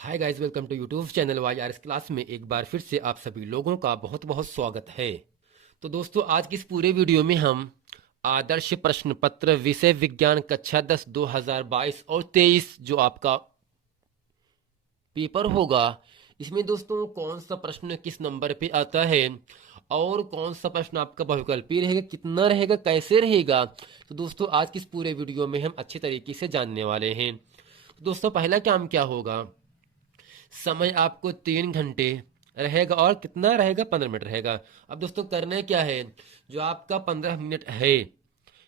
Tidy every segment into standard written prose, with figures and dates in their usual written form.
Hi guys, welcome to YouTube channel Y class में एक बार फिर से आप सभी लोगों का बहुत बहुत स्वागत है। तो दोस्तों, आज की इस पूरे वीडियो में हम आदर्श प्रश्न पत्र विषय विज्ञान कक्षा 10 2022 और 23 जो आपका पेपर होगा, इसमें दोस्तों कौन सा प्रश्न किस नंबर पे आता है और कौन सा प्रश्न आपका बहुविकल्पीय रहेगा, कितना रहेगा, कैसे रहेगा, तो दोस्तों आज की इस पूरे वीडियो में हम अच्छे तरीके से जानने वाले हैं। तो दोस्तों, पहला काम क्या होगा, समय आपको 3 घंटे रहेगा और कितना रहेगा, 15 मिनट रहेगा। अब दोस्तों करना क्या है, जो आपका 15 मिनट है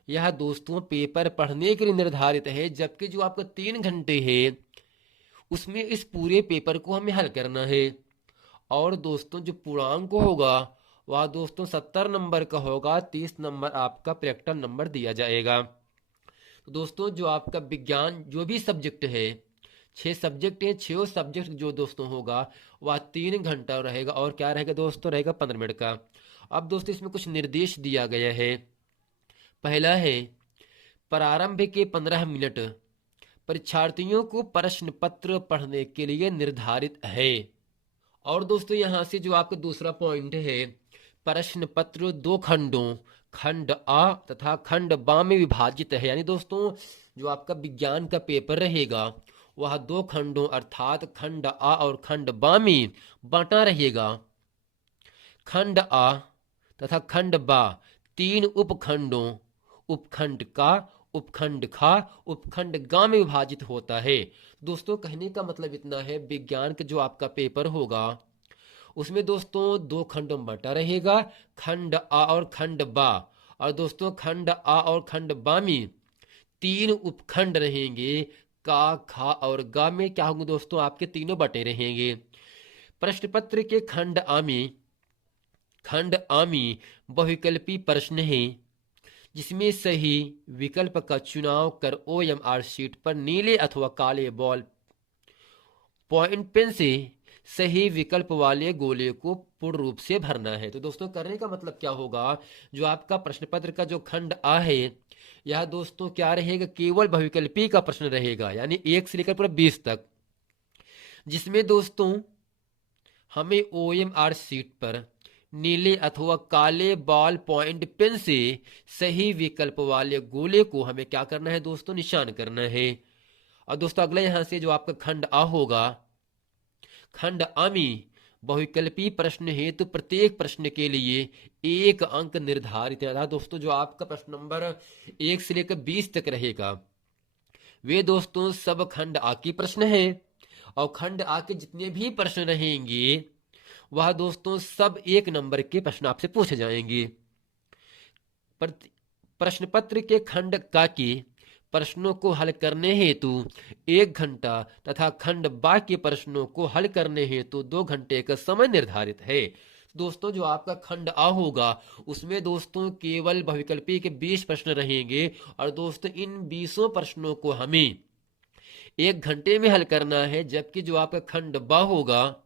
यह दोस्तों पेपर पढ़ने के लिए निर्धारित है, जबकि जो आपका 3 घंटे है उसमें इस पूरे पेपर को हमें हल करना है। और दोस्तों जो पूर्णांक होगा वह दोस्तों 70 नंबर का होगा, 30 नंबर आपका प्रैक्टिकल नंबर दिया जाएगा। तो दोस्तों जो आपका विज्ञान जो भी सब्जेक्ट है, 6 सब्जेक्ट हैं, 6 सब्जेक्ट जो दोस्तों होगा वह 3 घंटा रहेगा और क्या रहेगा दोस्तों, रहेगा 15 मिनट का। अब दोस्तों इसमें कुछ निर्देश दिया गया है। पहला है, प्रारंभ के 15 मिनट परीक्षार्थियों को प्रश्न पत्र पढ़ने के लिए निर्धारित है। और दोस्तों यहाँ से जो आपका दूसरा पॉइंट है, प्रश्न पत्र 2 खंडों खंड आ तथा खंड बा में विभाजित है। यानी दोस्तों जो आपका विज्ञान का पेपर रहेगा वह 2 खंडों अर्थात खंड आ और खंड बा में बांटा रहेगा। खंड आ तथा खंड बा 3 उपखंडों उपखंड का, उपखंड खा, उपखंड गा में विभाजित होता है। दोस्तों कहने का मतलब इतना है, विज्ञान का जो आपका पेपर होगा उसमें दोस्तों 2 खंडों में बटा रहेगा, खंड आ और खंड बा। और दोस्तों खंड आ और खंड बा में 3 उपखंड रहेंगे, का, खा और गा में क्या होंगे दोस्तों, आपके तीनों बटे रहेंगे। प्रश्न पत्र के खंड आ में बहुविकल्पी प्रश्न है, जिसमें सही विकल्प का चुनाव कर OMR शीट पर नीले अथवा काले बॉल पॉइंट पेन से सही विकल्प वाले गोले को पूर्ण रूप से भरना है। तो दोस्तों करने का मतलब क्या होगा, जो आपका प्रश्न पत्र का जो खंड आ है यह दोस्तों क्या रहेगा, केवल बहुविकल्पी का प्रश्न रहेगा, यानी 1 से लेकर पूरा 20 तक, जिसमें दोस्तों हमें OMR शीट पर नीले अथवा काले बॉल पॉइंट पेन से सही विकल्प वाले गोले को हमें क्या करना है दोस्तों, निशान करना है। और दोस्तों अगला यहां से जो आपका खंड आ होगा, खंड आ में बहुविकल्पी प्रश्न है तो प्रत्येक प्रश्न के लिए 1 अंक निर्धारित है। दोस्तों जो आपका प्रश्न नंबर 1 से लेकर 20 तक रहेगा वे दोस्तों सब खंड आ के प्रश्न है, और खंड आ के जितने भी प्रश्न रहेंगे वह दोस्तों सब 1 नंबर के प्रश्न आपसे पूछे जाएंगे। प्रश्न पत्र के खंड का के प्रश्नों को हल करने हेतु 1 घंटा तथा खंड बा के प्रश्नों को हल करने हेतु 2 घंटे का समय निर्धारित है। दोस्तों जो आपका खंड आ होगा उसमें दोस्तों केवल बहुविकल्पी के 20 प्रश्न रहेंगे, और दोस्तों इन 20 प्रश्नों को हमें 1 घंटे में हल करना है। जबकि जो आपका खंड बा होगा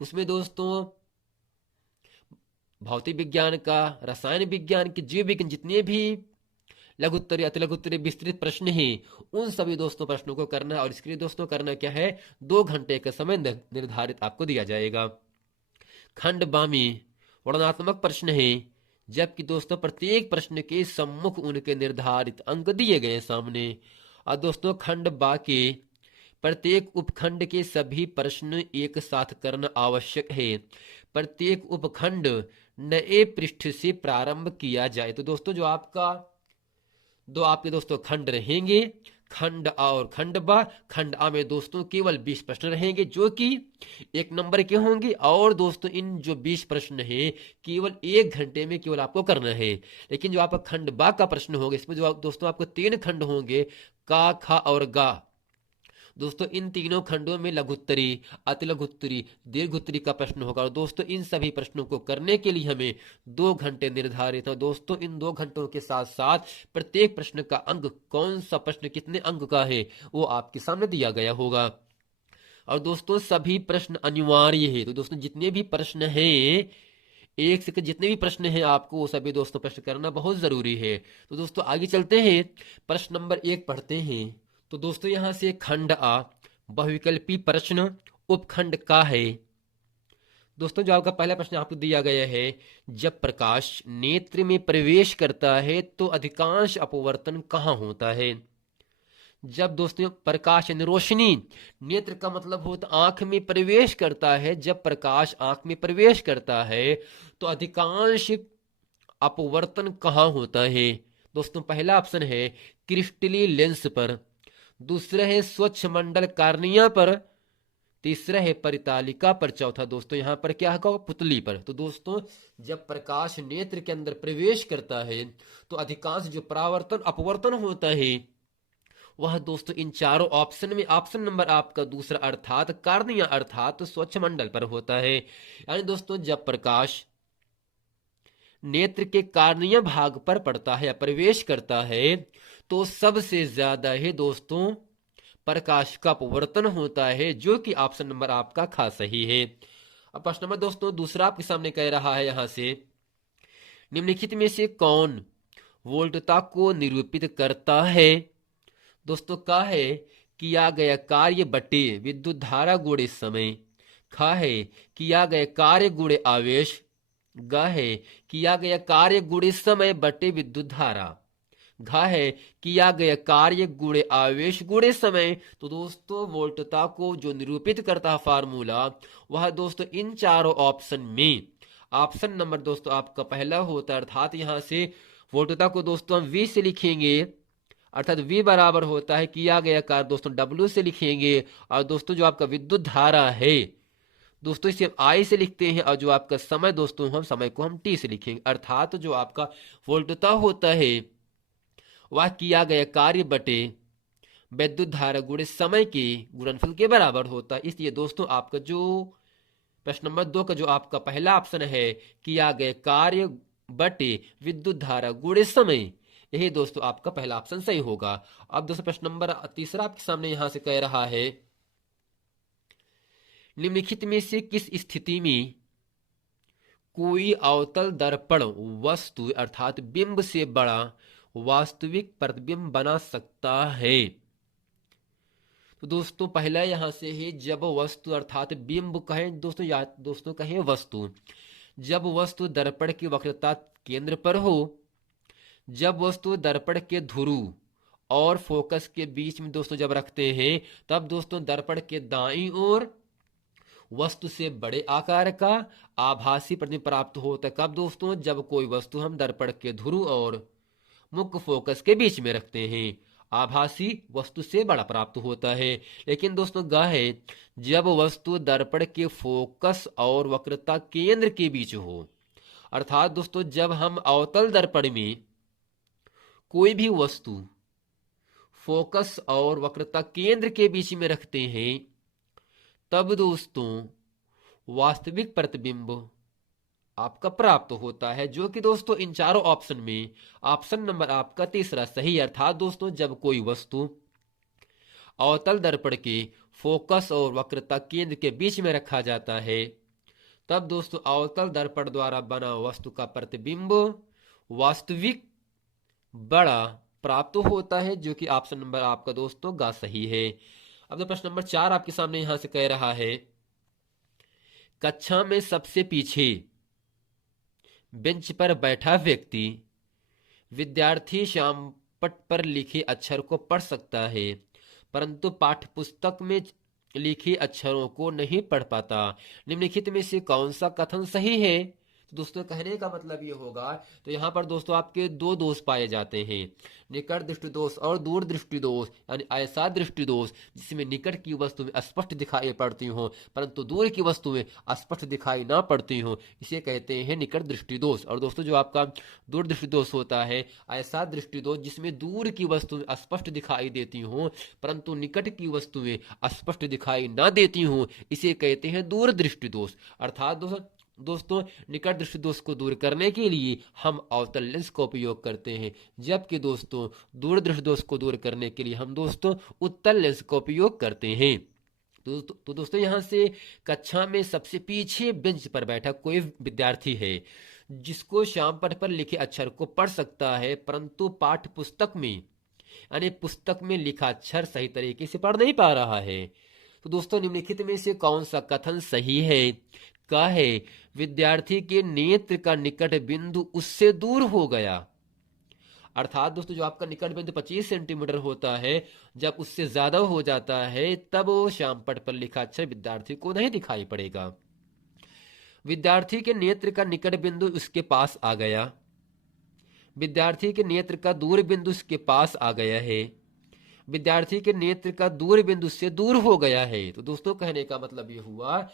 उसमें दोस्तों भौतिक विज्ञान का, रसायन विज्ञान के, जीव विज्ञान जितने भी लघुत्तरीय अति लघुत्तरीय विस्तृत प्रश्न हैं उन सभी दोस्तों प्रश्नों को करना है। और इसके लिए दोस्तों करना क्या है, 2 घंटे का समय निर्धारित आपको दिया जाएगा। खंड बा में वर्णनात्मक प्रश्न है, जबकि दोस्तों प्रत्येक प्रश्न के सम्मुख उनके निर्धारित अंक दिए गए सामने। और दोस्तों खंड बा के प्रत्येक उपखंड के सभी प्रश्न एक साथ करना आवश्यक है। प्रत्येक उपखंड नए पृष्ठ से प्रारंभ किया जाए। तो दोस्तों जो आपका दो आपके दोस्तों खंड रहेंगे, खंड आ और खंड बा। खंड आ में दोस्तों केवल 20 प्रश्न रहेंगे जो कि 1 नंबर के होंगे, और दोस्तों इन जो 20 प्रश्न हैं केवल 1 घंटे में केवल आपको करना है। लेकिन जो आपका खंड बा का प्रश्न होगा इसमें जो दोस्तों आपको 3 खंड होंगे, का, खा और गा। दोस्तों इन तीनों खंडों में लघुत्तरी, अति लघुत्तरी, दीर्घोत्तरी का प्रश्न होगा, और दोस्तों इन सभी प्रश्नों को करने के लिए हमें 2 घंटे निर्धारित है। दोस्तों इन 2 घंटों के साथ साथ प्रत्येक प्रश्न का अंक, कौन सा प्रश्न कितने अंक का है वो आपके सामने दिया गया होगा। और दोस्तों सभी प्रश्न अनिवार्य है। तो दोस्तों जितने भी प्रश्न हैं, एक से जितने भी प्रश्न हैं आपको वो सभी दोस्तों प्रश्न करना बहुत जरूरी है। तो दोस्तों आगे चलते हैं, प्रश्न नंबर 1 पढ़ते हैं। तो दोस्तों यहां से खंड आ बहुविकल्पी प्रश्न उपखंड का है। दोस्तों जो आपका पहला प्रश्न आपको दिया गया है, जब प्रकाश नेत्र में प्रवेश करता है तो अधिकांश अपवर्तन कहाँ होता है। जब दोस्तों प्रकाश यानी रोशनी, नेत्र का मतलब होता आंख में प्रवेश करता है, जब प्रकाश आंख में प्रवेश करता है तो अधिकांश अपवर्तन कहाँ होता है। दोस्तों पहला ऑप्शन है क्रिस्टली लेंस पर, दूसरा है स्वच्छ मंडल कार्निया पर, तीसरा है परितालिका पर, चौथा दोस्तों यहाँ पर क्या होगा, पुतली पर। तो दोस्तों जब प्रकाश नेत्र के अंदर प्रवेश करता है तो अधिकांश जो परावर्तन अपवर्तन होता है वह दोस्तों इन चारों ऑप्शन में ऑप्शन नंबर आपका दूसरा अर्थात कार्निया अर्थात स्वच्छ मंडल पर होता है। यानी दोस्तों जब प्रकाश नेत्र के कार्निया भाग पर पड़ता है या प्रवेश करता है तो सबसे ज्यादा है दोस्तों प्रकाश का अपवर्तन होता है, जो कि ऑप्शन नंबर आपका खा सही है। अब प्रश्न नंबर दोस्तों दूसरा आपके सामने कह रहा है यहां से, निम्नलिखित में से कौन वोल्टता को निरूपित करता है। दोस्तों का है किया गया कार्य बटे विद्युत धारा गुणे समय, खा है किया गया कार्य गुणे आवेश, ग है किया गया कार्य गुणे समय बटे विद्युत धारा, घा है किया गया कार्य गुणे आवेश गुणे समय। तो दोस्तों वोल्टता को जो निरूपित करता है फार्मूला वह दोस्तों इन चारों ऑप्शन में ऑप्शन नंबर दोस्तों आपका पहला होता है, अर्थात यहां से वोल्टता को दोस्तों हम V से लिखेंगे, अर्थात V बराबर होता है किया गया कार्य दोस्तों W से लिखेंगे, और दोस्तों जो आपका विद्युत धारा है दोस्तों इसे हम I से लिखते हैं, और जो आपका समय दोस्तों हम समय को हम T से लिखेंगे। अर्थात जो आपका वोल्टता होता है वह किया गया कार्य बटे विद्युत धारा गुणे समय के गुणनफल के बराबर होता है। इसलिए दोस्तों आपका जो प्रश्न नंबर 2 का जो आपका पहला ऑप्शन है किया गया कार्य बटे विद्युत धारा गुणे समय, यही दोस्तों आपका पहला ऑप्शन सही होगा। अब दोस्तों प्रश्न नंबर तीसरा आपके सामने यहां से कह रहा है, निम्नलिखित में से किस स्थिति में कोई अवतल दर्पण वस्तु अर्थात बिंब से बड़ा वास्तविक प्रतिबिंब बना सकता है। तो दोस्तों पहला यहां से है जब वस्तु अर्थात बिंब कहें दोस्तों या दोस्तों कहें वस्तु, जब वस्तु दर्पण की वक्रता केंद्र पर हो, जब वस्तु दर्पण के ध्रुव और फोकस के बीच में दोस्तों जब रखते हैं, तब दोस्तों दर्पण के दाईं ओर वस्तु से बड़े आकार का आभासी प्रतिबिंब प्राप्त होता है। कब दोस्तों, जब कोई वस्तु हम दर्पण के ध्रुव और मुख्य फोकस के बीच में रखते हैं, आभासी वस्तु से बड़ा प्राप्त होता है। लेकिन दोस्तों ग है जब वस्तु दर्पण के फोकस और वक्रता केंद्र के बीच हो, अर्थात दोस्तों जब हम अवतल दर्पण में कोई भी वस्तु फोकस और वक्रता केंद्र के बीच में रखते हैं, तब दोस्तों वास्तविक प्रतिबिंब आपका प्राप्त होता है, जो कि दोस्तों इन चारों ऑप्शन में ऑप्शन नंबर आपका तीसरा सही। अर्थात दोस्तों जब कोई वस्तु अवतल दर्पण के फोकस और वक्रता केंद्र के बीच में रखा जाता है, तब दोस्तों अवतल दर्पण द्वारा बना वस्तु का प्रतिबिंब वास्तविक बड़ा प्राप्त होता है, जो कि ऑप्शन नंबर आपका दोस्तों गा सही है। अब तो प्रश्न नंबर 4 आपके सामने यहां से कह रहा है, कक्षा में सबसे पीछे बेंच पर बैठा व्यक्ति विद्यार्थी श्यामपट्ट पर लिखे अक्षर को पढ़ सकता है, परंतु पाठ्यपुस्तक में लिखे अक्षरों को नहीं पढ़ पाता। निम्नलिखित में से कौन सा कथन सही है। तो दोस्तों कहने का मतलब ये होगा, तो यहाँ पर दोस्तों आपके दो दोष पाए जाते हैं, निकट दृष्टि दोष और दूर दृष्टि दोष। यानी ऐसा दृष्टि दोष जिसमें निकट की वस्तु में स्पष्ट दिखाई पड़ती हो परंतु दूर की वस्तु में स्पष्ट दिखाई ना पड़ती हो, इसे कहते हैं निकट दृष्टि दोष। और दोस्तों जो आपका दूर दृष्टि दोष होता है, ऐसा दृष्टि दोष जिसमें दूर की वस्तु में स्पष्ट दिखाई देती हो परंतु निकट की वस्तु में स्पष्ट दिखाई ना देती हो, इसे कहते हैं दूर दृष्टि दोष। अर्थात दोस्तों निकट दृष्टि दोष को दूर करने के लिए हम अवतल लेंस का उपयोग करते हैं, जबकि दोस्तों दूर दृष्टि दोष को दूर करने के लिए हम दोस्तों उत्तल लेंस का उपयोग करते हैं। तो दोस्तों यहां से कक्षा में सबसे पीछे बेंच पर बैठा कोई विद्यार्थी है जिसको श्यामपट्ट पर लिखे अक्षर को पढ़ सकता है, परंतु पाठ्य पुस्तक में यानी पुस्तक में लिखा अक्षर सही तरीके से पढ़ नहीं पा रहा है। तो दोस्तों निम्नलिखित में से कौन सा कथन सही है? का है विद्यार्थी के नेत्र का निकट बिंदु उससे दूर हो गया। अर्थात दोस्तों जो आपका निकट बिंदु 25 सेंटीमीटर होता है, जब उससे ज्यादा हो जाता है तब वो श्यामपट्ट पर लिखा अक्षर विद्यार्थी को नहीं दिखाई पड़ेगा। विद्यार्थी के नेत्र का निकट बिंदु उसके पास आ गया, विद्यार्थी के नेत्र का दूर बिंदु उसके पास आ गया है, विद्यार्थी के नेत्र का दूर बिंदु से दूर हो गया है। तो दोस्तों कहने का मतलब ये हुआ,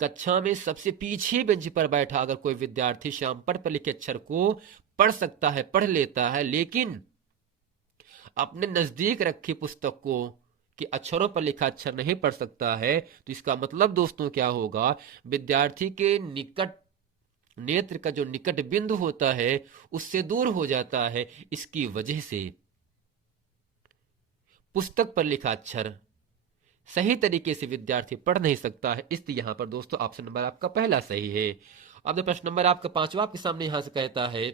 कक्षा में सबसे पीछे बेंच पर बैठा अगर कोई विद्यार्थी श्यामपट्ट पर लिखे अक्षर को पढ़ सकता है, पढ़ लेता है, लेकिन अपने नजदीक रखी पुस्तक को कि अक्षरों पर लिखा अक्षर नहीं पढ़ सकता है, तो इसका मतलब दोस्तों क्या होगा, विद्यार्थी के निकट नेत्र का जो निकट बिंदु होता है उससे दूर हो जाता है। इसकी वजह से पुस्तक पर लिखा अक्षर सही तरीके से विद्यार्थी पढ़ नहीं सकता है। इसलिए यहां पर दोस्तों ऑप्शन नंबर आपका पहला सही है। अब प्रश्न नंबर आपका पांचवा आपके सामने यहां से कहता है,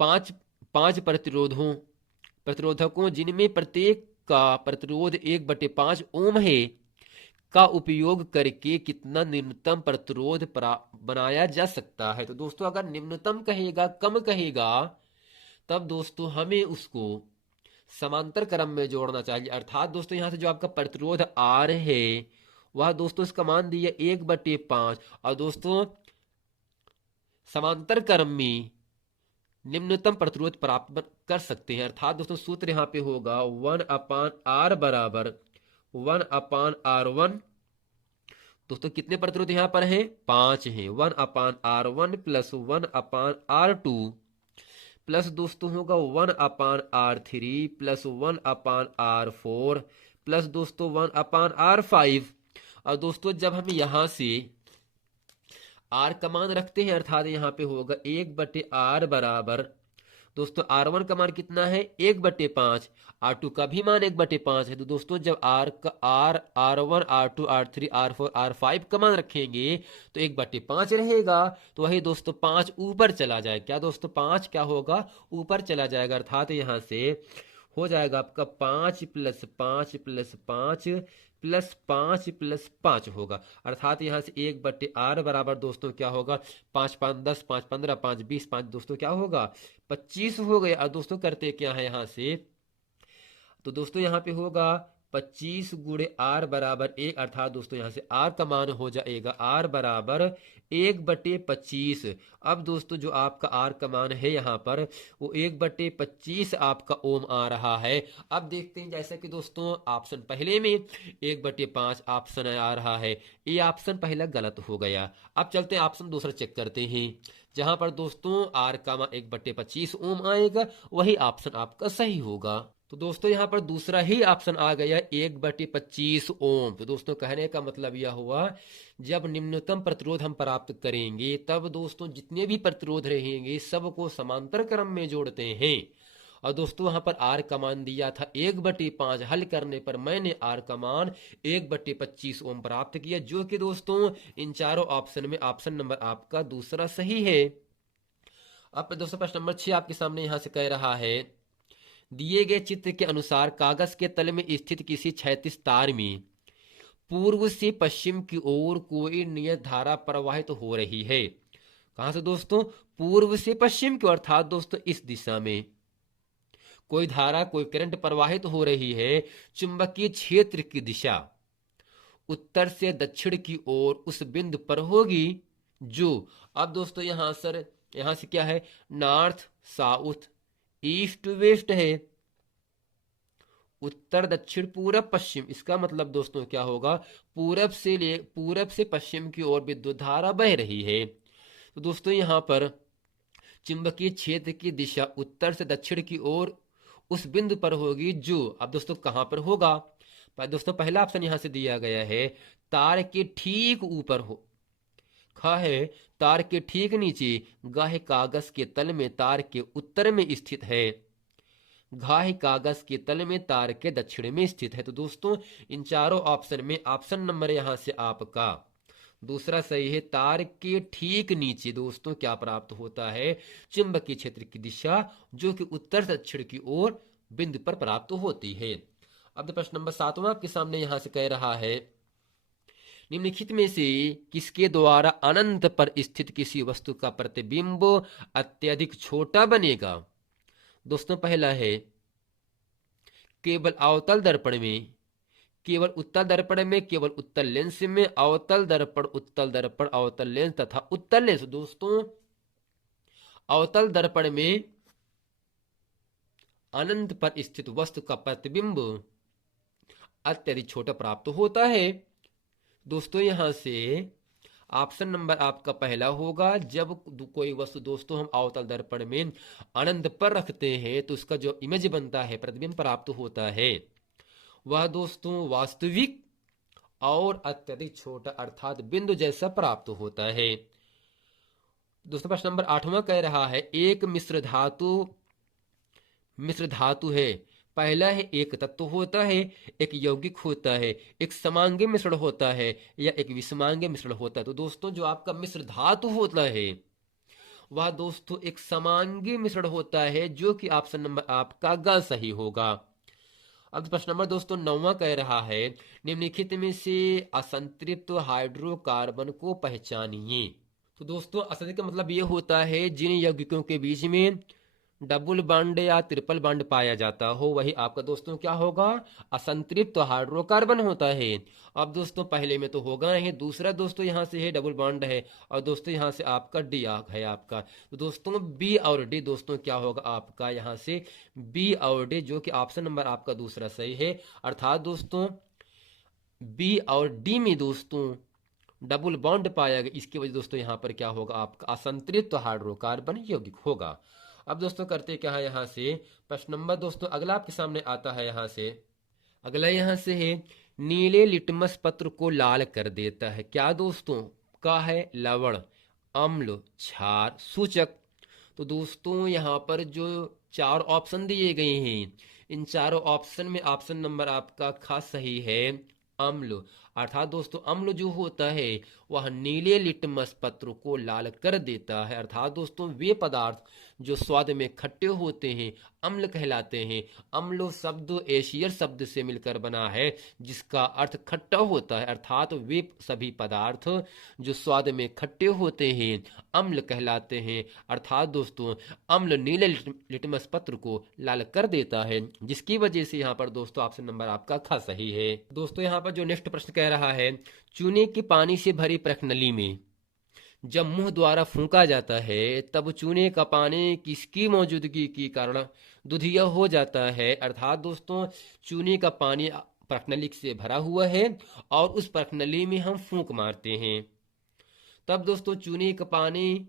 पांच प्रतिरोधकों जिनमें प्रत्येक का प्रतिरोध 1/5 ओम है का उपयोग करके कितना निम्नतम प्रतिरोध बनाया जा सकता है। तो दोस्तों अगर निम्नतम कहेगा, कम कहेगा, तब दोस्तों हमें उसको समांतर क्रम में जोड़ना चाहिए। अर्थात दोस्तों यहां से जो आपका प्रतिरोध R है वह दोस्तों इसका मान दिया 1/5 और दोस्तों समांतर क्रम में निम्नतम प्रतिरोध प्राप्त कर सकते हैं। अर्थात दोस्तों सूत्र यहां पे होगा 1/R बराबर 1/R1। दोस्तों कितने प्रतिरोध यहां पर हैं? 5 हैं। 1/R1 प्लस 1/R2 प्लस दोस्तों होगा 1/R3 प्लस 1/R4 प्लस दोस्तों 1/R5। और दोस्तों जब हम यहां से R का मान रखते हैं, अर्थात यहां पे होगा 1/R बराबर दोस्तों R1 का मान कितना है? 1/5। R2 का भी मान 1/5 है। तो दोस्तों जब R1 R2 R3 R4 R5 का मान रखेंगे तो 1/5 रहेगा। तो वही दोस्तों 5 ऊपर चला जाएगा। क्या दोस्तों 5 क्या होगा? ऊपर चला जाएगा। अर्थात यहां से हो जाएगा आपका 5 + 5 + 5 + 5 + 5 होगा। अर्थात यहां से 1/R बराबर दोस्तों क्या होगा? 5 × 5 = 10, 5 × 15 = 5, 20 5 दोस्तों क्या होगा? 25 हो गए। और दोस्तों करते क्या है यहां से, तो दोस्तों यहां पे होगा 25 × R बराबर 1। अर्थात दोस्तों यहां से R का मान हो जाएगा R बराबर 1/25। अब दोस्तों जो आपका R का मान है यहाँ पर वो 1/25 आपका ओम आ रहा है। अब देखते हैं जैसा कि दोस्तों ऑप्शन पहले में 1/5 ऑप्शन आ रहा है, ये ऑप्शन पहला गलत हो गया। अब चलते हैं ऑप्शन दूसरा चेक करते हैं, जहां पर दोस्तों R का मान 1/25 ओम आएगा, वही ऑप्शन आपका सही होगा। तो दोस्तों यहाँ पर दूसरा ही ऑप्शन आ गया 1/25 ओम। तो दोस्तों कहने का मतलब यह हुआ, जब निम्नतम प्रतिरोध हम प्राप्त करेंगे तब दोस्तों जितने भी प्रतिरोध रहेंगे सबको समांतर क्रम में जोड़ते हैं। और दोस्तों वहां पर R का मान दिया था 1/5। हल करने पर मैंने R का मान 1/25 ओम प्राप्त किया, जो कि दोस्तों इन चारों ऑप्शन में ऑप्शन नंबर आपका दूसरा सही है। अब दोस्तों प्रश्न नंबर 6 आपके सामने यहां से कह रहा है, दिए गए चित्र के अनुसार कागज के तल में स्थित किसी क्षैतिज तार में पूर्व से पश्चिम की ओर कोई नियत धारा प्रवाहित हो रही है। कहां से दोस्तों? पूर्व से पश्चिम की ओर, अर्थात दोस्तों इस दिशा में कोई धारा, कोई करंट प्रवाहित हो रही है। चुंबकीय क्षेत्र की दिशा उत्तर से दक्षिण की ओर उस बिंदु पर होगी जो, अब दोस्तों यहां से क्या है? नॉर्थ साउथ ईस्ट वेस्ट है, उत्तर दक्षिण पूरब पश्चिम। इसका मतलब दोस्तों क्या होगा? पूरब से पश्चिम की ओर विद्युत धारा बह रही है। तो दोस्तों यहां पर चुंबकीय क्षेत्र की दिशा उत्तर से दक्षिण की ओर उस बिंदु पर होगी जो, अब दोस्तों कहां पर होगा? दोस्तों पहला ऑप्शन यहां से दिया गया है, तार के ठीक ऊपर हो, ख है तार के ठीक नीचे, ग है कागज के तल में तार के उत्तर में स्थित है, घ है कागज के तल में तार के दक्षिण में स्थित है। तो दोस्तों इन चारों ऑप्शन में ऑप्शन नंबर यहां से आपका दूसरा सही है। तार के ठीक नीचे दोस्तों क्या प्राप्त होता है? चुंबकीय क्षेत्र की दिशा, जो कि उत्तर दक्षिण की ओर बिंदु पर प्राप्त होती है। अब प्रश्न नंबर 7वां आपके सामने यहां से कह रहा है, निम्नलिखित में से किसके द्वारा अनंत पर स्थित किसी वस्तु का प्रतिबिंब अत्यधिक छोटा बनेगा। दोस्तों पहला है केवल अवतल दर्पण में, केवल उत्तल दर्पण में, केवल उत्तल लेंस में, अवतल दर्पण, उत्तल दर्पण, अवतल लेंस तथा उत्तल लेंस। दोस्तों अवतल दर्पण में अनंत पर स्थित वस्तु का प्रतिबिंब अत्यधिक छोटा प्राप्त होता है। दोस्तों यहां से ऑप्शन नंबर आपका पहला होगा, जब कोई वस्तु दोस्तों हम अवतल दर्पण में अनंत पर रखते हैं तो उसका जो इमेज बनता है, प्रतिबिंब प्राप्त होता है, वह दोस्तों वास्तविक और अत्यधिक छोटा अर्थात बिंदु जैसा प्राप्त होता है। दोस्तों प्रश्न नंबर 8वां कह रहा है, एक मिश्र धातु है। पहला है एक तत्व होता है, एक यौगिक होता है, एक समांगी मिश्रण होता है या एक विषमांगी मिश्रण होता है। तो दोस्तों जो आपका मिश्र धातु होता है वह दोस्तों एक समांगी मिश्रण होता है, जो कि ऑप्शन नंबर आपका ग सही होगा। अब प्रश्न नंबर दोस्तों 9वां कह रहा है, निम्नलिखित में से असंतृप्त हाइड्रोकार्बन को पहचानिए। तो दोस्तों असंतृप्त का मतलब ये होता है जिन यौगिकों के बीच में डबल बॉन्ड या ट्रिपल बॉन्ड पाया जाता हो, वही आपका दोस्तों क्या होगा, असंतृप्त हाइड्रोकार्बन होता है। अब दोस्तों पहले में तो होगा नहीं, दूसरा दोस्तों यहां से है डबल बॉन्ड है, और दोस्तों यहां से आपका डी है आपका। तो दोस्तों बी और डी दोस्तों क्या होगा आपका यहां से बी और डी, जो कि ऑप्शन नंबर आपका दूसरा सही है। अर्थात दोस्तों बी और डी में दोस्तों डबल बॉन्ड पाया गया, इसकी वजह दोस्तों यहाँ पर क्या होगा आपका असंतृप्त हाइड्रोकार्बन यौगिक होगा। अब दोस्तों करते क्या है यहाँ से प्रश्न नंबर दोस्तों अगला आपके सामने आता है, यहाँ से अगला यहाँ से है, नीले लिटमस पत्र को लाल कर देता है क्या दोस्तों, का है लवण, अम्ल, क्षार, सूचक। तो दोस्तों यहाँ पर जो 4 ऑप्शन दिए गए हैं, इन चारों ऑप्शन में ऑप्शन नंबर आपका खास सही है अम्ल। अर्थात दोस्तों अम्ल जो होता है वह नीले लिटमस पत्र को लाल कर देता है। अर्थात दोस्तों वे पदार्थ जो स्वाद में खट्टे होते हैं अम्ल कहलाते हैं। अम्ल शब्द एशियर शब्द से मिलकर बना है जिसका अर्थ खट्टा होता है। अर्थात वे सभी पदार्थ जो स्वाद में खट्टे होते हैं अम्ल कहलाते हैं। अर्थात दोस्तों अम्ल नीले लिटमस पत्र को लाल कर देता है, जिसकी वजह से यहाँ पर दोस्तों ऑप्शन नंबर आपका खा सही है। दोस्तों यहाँ पर जो नेक्स्ट प्रश्न कह रहा है, चूने के पानी से भरी प्रश्नली में जब मुंह द्वारा फूंका जाता है तब चूने का पानी किसकी मौजूदगी के कारण दुधिया हो जाता है। अर्थात दोस्तों चूने का पानी प्रश्नली से भरा हुआ है और उस प्रश्नली में हम फूंक मारते हैं, तब दोस्तों चूने का पानी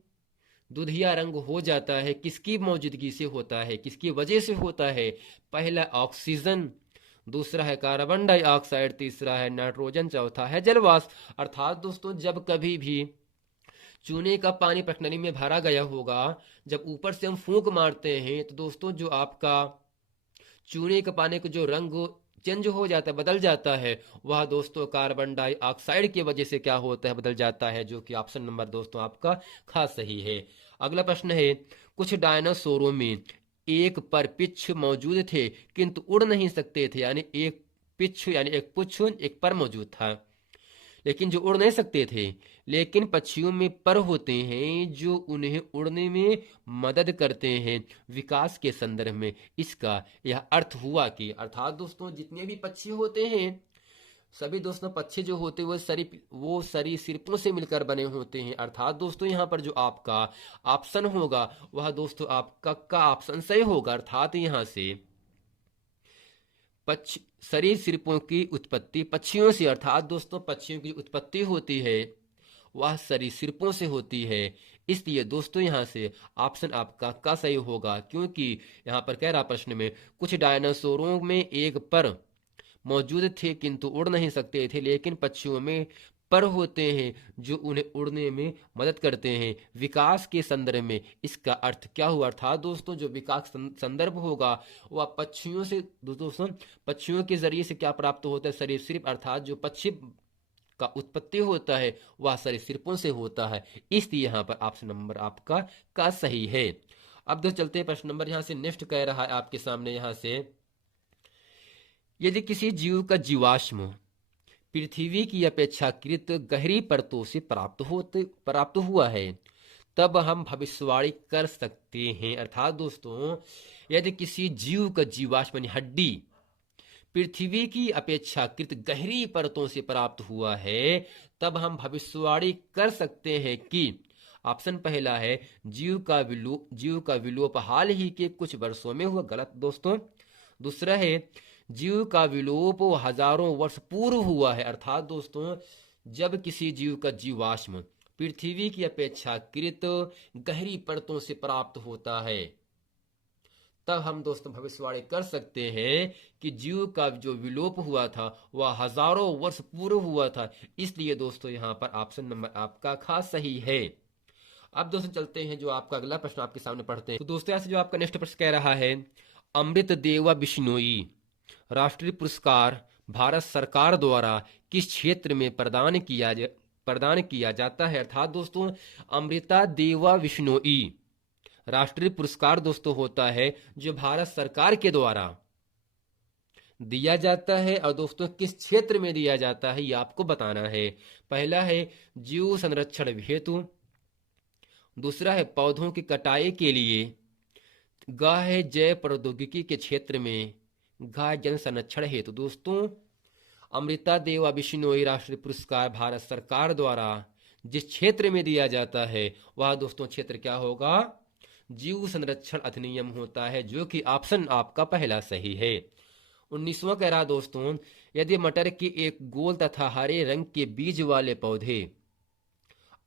दुधिया रंग हो जाता है। किसकी मौजूदगी से होता है, किसकी वजह से होता है, पहला ऑक्सीजन, दूसरा है कार्बन डाइऑक्साइड, तीसरा है नाइट्रोजन, चौथा है जलवाष्प। अर्थात दोस्तों जब कभी भी चूने का पानी प्रश्नली में भरा गया होगा, जब ऊपर से हम फूंक मारते हैं तो दोस्तों जो आपका चूने के पानी का जो रंग चेंज हो जाता है, बदल जाता है, वह दोस्तों कार्बन डाइऑक्साइड की वजह से क्या होता है, बदल जाता है, जो कि ऑप्शन नंबर दोस्तों आपका खास सही है। अगला प्रश्न है, कुछ डायनासोरों में एक पर पिच्छ मौजूद थे किंतु उड़ नहीं सकते थे, यानी एक पिच्छ यानी एक पुच्छ एक पर मौजूद था लेकिन जो उड़ नहीं सकते थे। लेकिन पक्षियों में पर होते हैं जो उन्हें उड़ने में मदद करते हैं विकास के संदर्भ में। इसका यह अर्थ हुआ कि अर्थात दोस्तों जितने भी पक्षी होते हैं सभी दोस्तों पक्षी जो होते हैं वो सरीसृपों से मिलकर बने होते हैं। अर्थात दोस्तों यहाँ पर जो आपका ऑप्शन होगा वह दोस्तों आपका का ऑप्शन सही होगा। अर्थात यहाँ से सरीसृपों की उत्पत्ति पक्षियों से, अर्थात दोस्तों पक्षियों की उत्पत्ति होती है वह सरीसृपों से होती है। इसलिए दोस्तों यहाँ से ऑप्शन आपका का सही होगा, क्योंकि यहाँ पर कह रहा प्रश्न में कुछ डायनासोरों में एक पर मौजूद थे किंतु उड़ नहीं सकते थे, लेकिन पक्षियों में पर होते हैं जो उन्हें उड़ने में मदद करते हैं विकास के संदर्भ में। इसका अर्थ क्या हुआ, अर्थात दोस्तों जो विकास संदर्भ होगा वह पक्षियों से दोस्तों पक्षियों के जरिए से क्या प्राप्त होता है, सरीसृप, अर्थात जो पक्षी का उत्पत्ति होता है वह सरीसृपों से होता है। इसलिए यहाँ पर ऑप्शन नंबर आपका का सही है। अब दोस्तों चलते हैं प्रश्न नंबर यहाँ से नेक्स्ट कह रहा है आपके सामने, यहाँ से यदि किसी जीव का जीवाश्म पृथ्वी की अपेक्षाकृत गहरी परतों से प्राप्त हुआ है, तब हम भविष्यवाणी कर सकते हैं। अर्थात दोस्तों, यदि किसी जीव का जीवाश्म यानी हड्डी पृथ्वी की अपेक्षाकृत गहरी परतों से प्राप्त हुआ है, तब हम भविष्यवाणी कर सकते हैं कि ऑप्शन पहला है जीव का विलोप हाल ही के कुछ वर्षों में हुआ। गलत दोस्तों। दूसरा है जीव का विलोप हजारों वर्ष पूर्व हुआ है। अर्थात दोस्तों, जब किसी जीव का जीवाश्म पृथ्वी की अपेक्षाकृत गहरी परतों से प्राप्त होता है, तब हम दोस्तों भविष्यवाणी कर सकते हैं कि जीव का जो विलोप हुआ था वह हजारों वर्ष पूर्व हुआ था। इसलिए दोस्तों यहाँ पर ऑप्शन नंबर आपका खास सही है। अब दोस्तों चलते हैं जो आपका अगला प्रश्न आपके सामने पढ़ते हैं। तो दोस्तों यहाँ से जो आपका नेक्स्ट प्रश्न कह रहा है, अमृत देवा बिश्नोई राष्ट्रीय पुरस्कार भारत सरकार द्वारा किस क्षेत्र में प्रदान किया जाता है। अर्थात दोस्तों, अमृता देवा बिश्नोई राष्ट्रीय पुरस्कार दोस्तों होता है जो भारत सरकार के द्वारा दिया जाता है, और दोस्तों किस क्षेत्र में दिया जाता है ये आपको बताना है। पहला है जीव संरक्षण हेतु, दूसरा है पौधों की कटाई के लिए, ग है जैव प्रौद्योगिकी के क्षेत्र में, घ जन संरक्षण हेतु। दोस्तों, अमृता देवा बिश्नोई राष्ट्रीय पुरस्कार भारत सरकार द्वारा जिस क्षेत्र में दिया जाता है वह दोस्तों क्षेत्र क्या होगा, जीव संरक्षण अधिनियम होता है, जो कि ऑप्शन आपका पहला सही है। 19वां कह रहा दोस्तों, यदि मटर के एक गोल तथा हरे रंग के बीज वाले पौधे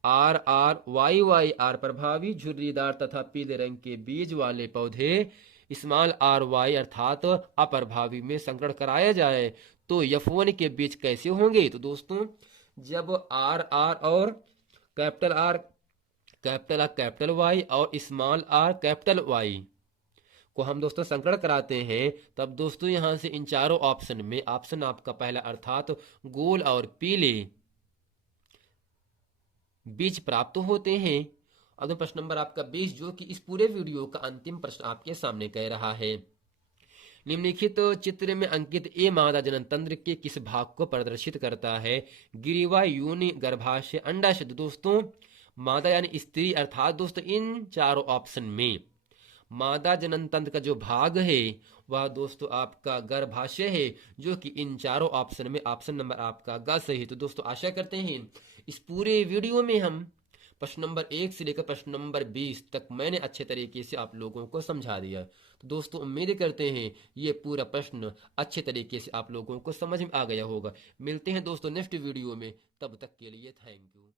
RRYYR प्रभावी झुर्रीदार तथा पीले रंग के बीज वाले पौधे RY अर्थात अप्रभावी में संकरण कराया जाए तो F1 के बीज कैसे होंगे। तो दोस्तों, जब RR और कैपिटल R कैपिटल Y और R कैपिटल Y को हम दोस्तों संकरण कराते हैं, तब दोस्तों यहां से इन चारों ऑप्शन में ऑप्शन आपका पहला अर्थात गोल और पीले बीज प्राप्त होते हैं। अब प्रश्न नंबर आपका 20, जो कि इस पूरे वीडियो का अंतिम प्रश्न आपके सामने कह रहा है, निम्नलिखित चित्र में अंकित ए मादा जनन तंत्र के किस भाग को प्रदर्शित करता है। गिरिवा, योनि, गर्भाशय, अंडाशय। दोस्तों, मादा यानी स्त्री, अर्थात दोस्तों इन चारों ऑप्शन में मादा जनन तंत्र का जो भाग है वह दोस्तों आपका गर्भाशय है, जो कि इन चारों ऑप्शन में ऑप्शन नंबर आपका ग सही है। तो दोस्तों आशा करते हैं इस पूरे वीडियो में हम प्रश्न नंबर 1 से लेकर प्रश्न नंबर 20 तक मैंने अच्छे तरीके से आप लोगों को समझा दिया। तो दोस्तों उम्मीद करते हैं ये पूरा प्रश्न अच्छे तरीके से आप लोगों को समझ में आ गया होगा। मिलते हैं दोस्तों नेक्स्ट वीडियो में, तब तक के लिए थैंक यू।